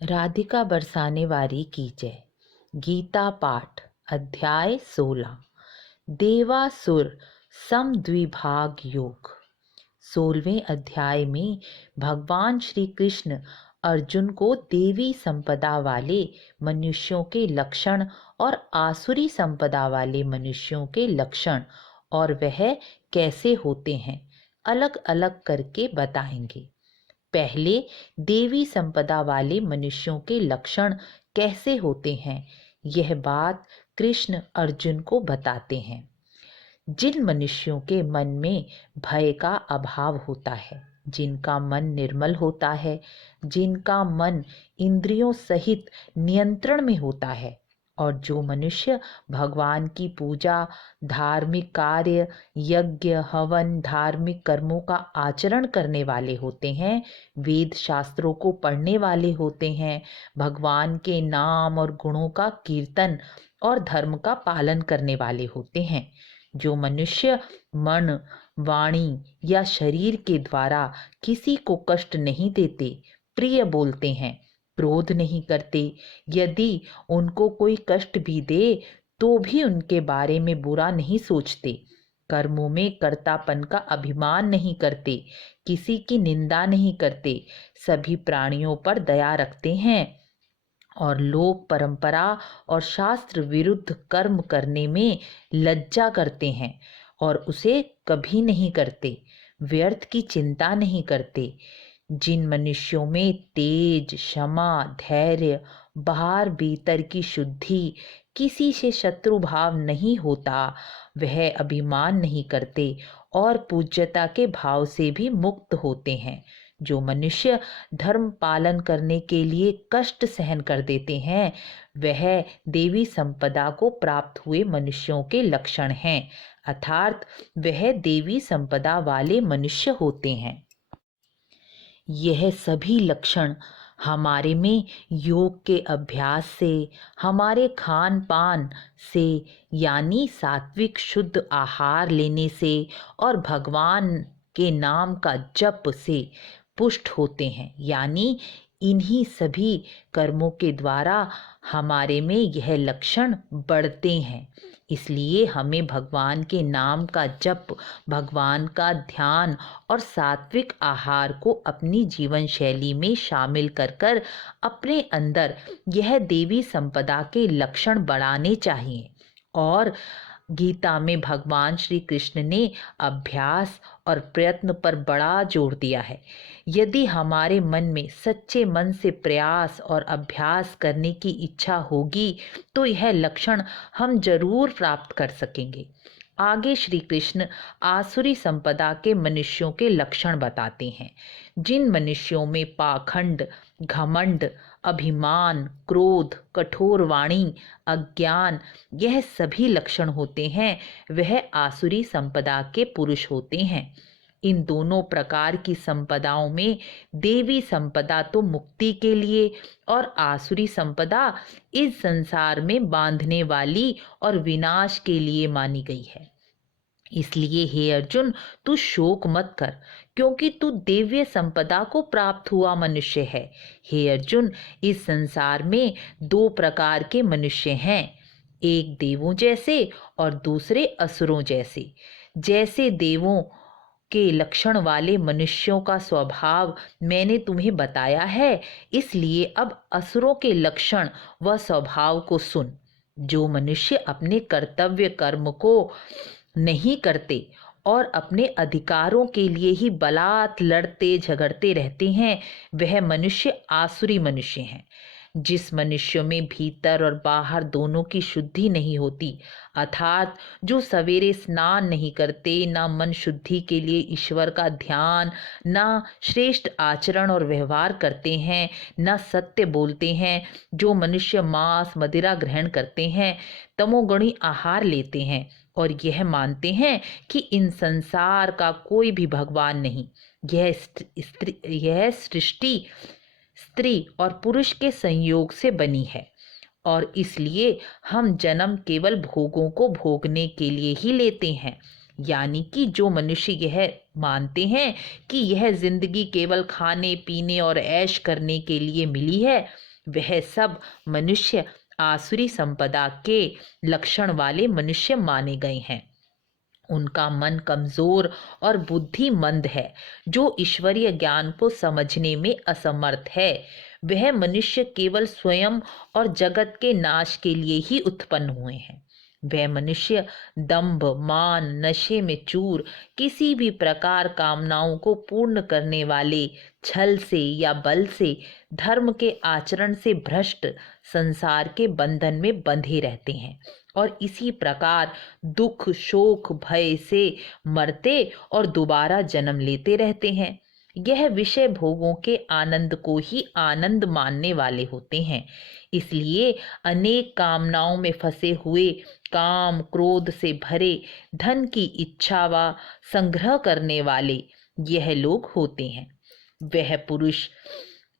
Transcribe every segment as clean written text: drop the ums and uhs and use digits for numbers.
राधिका बरसाने वारी की जय। गीता पाठ अध्याय 16। देवासुर समद्विभाग योग। 16वें अध्याय में भगवान श्री कृष्ण अर्जुन को देवी संपदा वाले मनुष्यों के लक्षण और आसुरी संपदा वाले मनुष्यों के लक्षण और वह कैसे होते हैं अलग अलग करके बताएंगे। पहले देवी संपदा वाले मनुष्यों के लक्षण कैसे होते हैं, यह बात कृष्ण अर्जुन को बताते हैं। जिन मनुष्यों के मन में भय का अभाव होता है, जिनका मन निर्मल होता है, जिनका मन इंद्रियों सहित नियंत्रण में होता है, और जो मनुष्य भगवान की पूजा, धार्मिक कार्य, यज्ञ, हवन, धार्मिक कर्मों का आचरण करने वाले होते हैं, वेद शास्त्रों को पढ़ने वाले होते हैं, भगवान के नाम और गुणों का कीर्तन और धर्म का पालन करने वाले होते हैं, जो मनुष्य मन, वाणी या शरीर के द्वारा किसी को कष्ट नहीं देते, प्रिय बोलते हैं, क्रोध नहीं करते, यदि उनको कोई कष्ट भी दे तो भी उनके बारे में बुरा नहीं सोचते, कर्मों में कर्तापन का अभिमान नहीं करते, किसी की निंदा नहीं करते, सभी प्राणियों पर दया रखते हैं और लोक परंपरा और शास्त्र विरुद्ध कर्म करने में लज्जा करते हैं और उसे कभी नहीं करते, व्यर्थ की चिंता नहीं करते। जिन मनुष्यों में तेज, क्षमा, धैर्य, बाहर भीतर की शुद्धि, किसी से शत्रु भाव नहीं होता, वह अभिमान नहीं करते और पूज्यता के भाव से भी मुक्त होते हैं। जो मनुष्य धर्म पालन करने के लिए कष्ट सहन कर देते हैं, वह देवी संपदा को प्राप्त हुए मनुष्यों के लक्षण हैं, अर्थात वह देवी संपदा वाले मनुष्य होते हैं। यह सभी लक्षण हमारे में योग के अभ्यास से, हमारे खान पान से, यानी सात्विक शुद्ध आहार लेने से और भगवान के नाम का जप से पुष्ट होते हैं, यानी इन्हीं सभी कर्मों के द्वारा हमारे में यह लक्षण बढ़ते हैं। इसलिए हमें भगवान के नाम का जप, भगवान का ध्यान और सात्विक आहार को अपनी जीवन शैली में शामिल कर अपने अंदर यह देवी संपदा के लक्षण बढ़ाने चाहिए। और गीता में भगवान श्री कृष्ण ने अभ्यास और प्रयत्न पर बड़ा जोर दिया है। यदि हमारे मन में सच्चे मन से प्रयास और अभ्यास करने की इच्छा होगी तो यह लक्षण हम जरूर प्राप्त कर सकेंगे। आगे श्री कृष्ण आसुरी संपदा के मनुष्यों के लक्षण बताते हैं। जिन मनुष्यों में पाखंड, घमंड, अभिमान, क्रोध, कठोर वाणी, अज्ञान, यह सभी लक्षण होते हैं, वह आसुरी संपदा के पुरुष होते हैं। इन दोनों प्रकार की संपदाओं में देवी संपदा तो मुक्ति के लिए और आसुरी संपदा इस संसार में बांधने वाली और विनाश के लिए मानी गई है। इसलिए हे अर्जुन, तू शोक मत कर, क्योंकि तू दिव्य संपदा को प्राप्त हुआ मनुष्य है। हे अर्जुन, इस संसार में दो प्रकार के मनुष्य हैं, एक देवों जैसे और दूसरे असुरों जैसे। जैसे देवों के लक्षण वाले मनुष्यों का स्वभाव मैंने तुम्हें बताया है, इसलिए अब असुरों के लक्षण व स्वभाव को सुन। जो मनुष्य अपने कर्तव्य कर्म को नहीं करते और अपने अधिकारों के लिए ही बलात् लड़ते झगड़ते रहते हैं, वह मनुष्य आसुरी मनुष्य हैं। जिस मनुष्य में भीतर और बाहर दोनों की शुद्धि नहीं होती, अर्थात जो सवेरे स्नान नहीं करते, ना मन शुद्धि के लिए ईश्वर का ध्यान, ना श्रेष्ठ आचरण और व्यवहार करते हैं, ना सत्य बोलते हैं, जो मनुष्य मांस मदिरा ग्रहण करते हैं, तमोगुणी आहार लेते हैं और यह मानते हैं कि इन संसार का कोई भी भगवान नहीं, यह सृष्टि स्त्री और पुरुष के संयोग से बनी है और इसलिए हम जन्म केवल भोगों को भोगने के लिए ही लेते हैं। यानी कि जो मनुष्य यह मानते हैं कि यह जिंदगी केवल खाने पीने और ऐश करने के लिए मिली है, वह सब मनुष्य आसुरी संपदा के लक्षण वाले मनुष्य माने गए हैं। उनका मन कमजोर और बुद्धि मंद है, जो ईश्वरीय ज्ञान को समझने में असमर्थ है। वह मनुष्य केवल स्वयं और जगत के नाश के लिए ही उत्पन्न हुए हैं। वह मनुष्य दंभ, मान, नशे में चूर, किसी भी प्रकार कामनाओं को पूर्ण करने वाले, छल से या बल से, धर्म के आचरण से भ्रष्ट, संसार के बंधन में बंधे रहते हैं और इसी प्रकार दुख, शोक, भय से मरते और दोबारा जन्म लेते रहते हैं। यह विषय भोगों के आनंद को ही आनंद मानने वाले होते हैं। इसलिए अनेक कामनाओं में फंसे हुए, काम क्रोध से भरे, धन की इच्छा व संग्रह करने वाले यह लोग होते हैं। वह पुरुष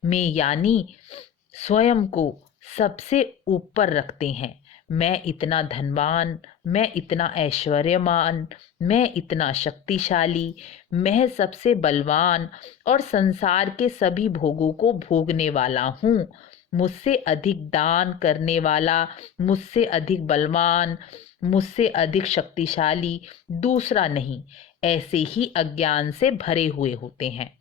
में यानी स्वयं को सबसे ऊपर रखते हैं। मैं इतना धनवान, मैं इतना ऐश्वर्यमान, मैं इतना शक्तिशाली, मैं सबसे बलवान और संसार के सभी भोगों को भोगने वाला हूँ। मुझसे अधिक दान करने वाला, मुझसे अधिक बलवान, मुझसे अधिक शक्तिशाली दूसरा नहीं। ऐसे ही अज्ञान से भरे हुए होते हैं।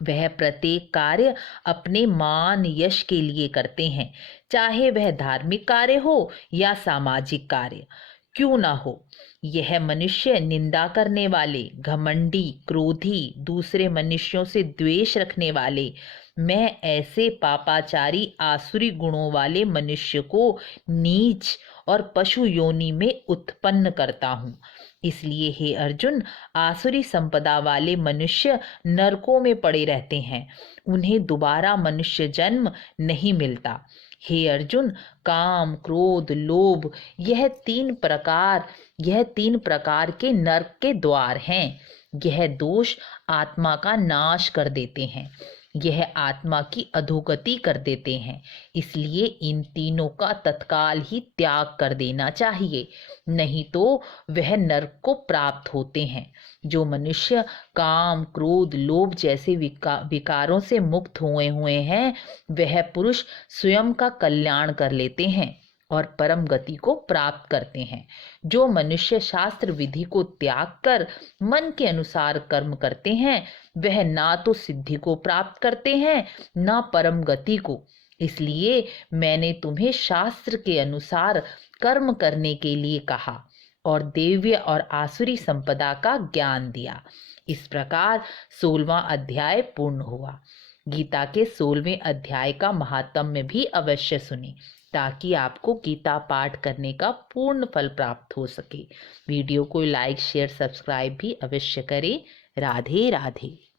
वह प्रत्येक कार्य अपने मान यश के लिए करते हैं, चाहे वह धार्मिक कार्य हो या सामाजिक कार्य क्यों ना हो। यह मनुष्य निंदा करने वाले, घमंडी, क्रोधी, दूसरे मनुष्यों से द्वेष रखने वाले, मैं ऐसे पापाचारी आसुरी गुणों वाले मनुष्य को नीच और पशु योनि में उत्पन्न करता हूँ। इसलिए हे अर्जुन, आसुरी संपदा वाले मनुष्य नरकों में पड़े रहते हैं, उन्हें दोबारा मनुष्य जन्म नहीं मिलता। हे अर्जुन, काम, क्रोध, लोभ यह तीन प्रकार के नरक के द्वार हैं। यह दोष आत्मा का नाश कर देते हैं, यह आत्मा की अधोगति कर देते हैं। इसलिए इन तीनों का तत्काल ही त्याग कर देना चाहिए, नहीं तो वह नरक को प्राप्त होते हैं। जो मनुष्य काम, क्रोध, लोभ जैसे विकारों से मुक्त हुए हैं, वह पुरुष स्वयं का कल्याण कर लेते हैं और परम गति को प्राप्त करते हैं। जो मनुष्य शास्त्र विधि को त्याग कर मन के अनुसार कर्म करते हैं, वह ना तो सिद्धि को प्राप्त करते हैं, ना परम गति को। इसलिए मैंने तुम्हें शास्त्र के अनुसार कर्म करने के लिए कहा और देव्य और आसुरी संपदा का ज्ञान दिया। इस प्रकार 16वां अध्याय पूर्ण हुआ। गीता के 16वें अध्याय का महात्म्य भी अवश्य सुने, ताकि आपको गीता पाठ करने का पूर्ण फल प्राप्त हो सके। वीडियो को लाइक, शेयर, सब्सक्राइब भी अवश्य करें। राधे राधे।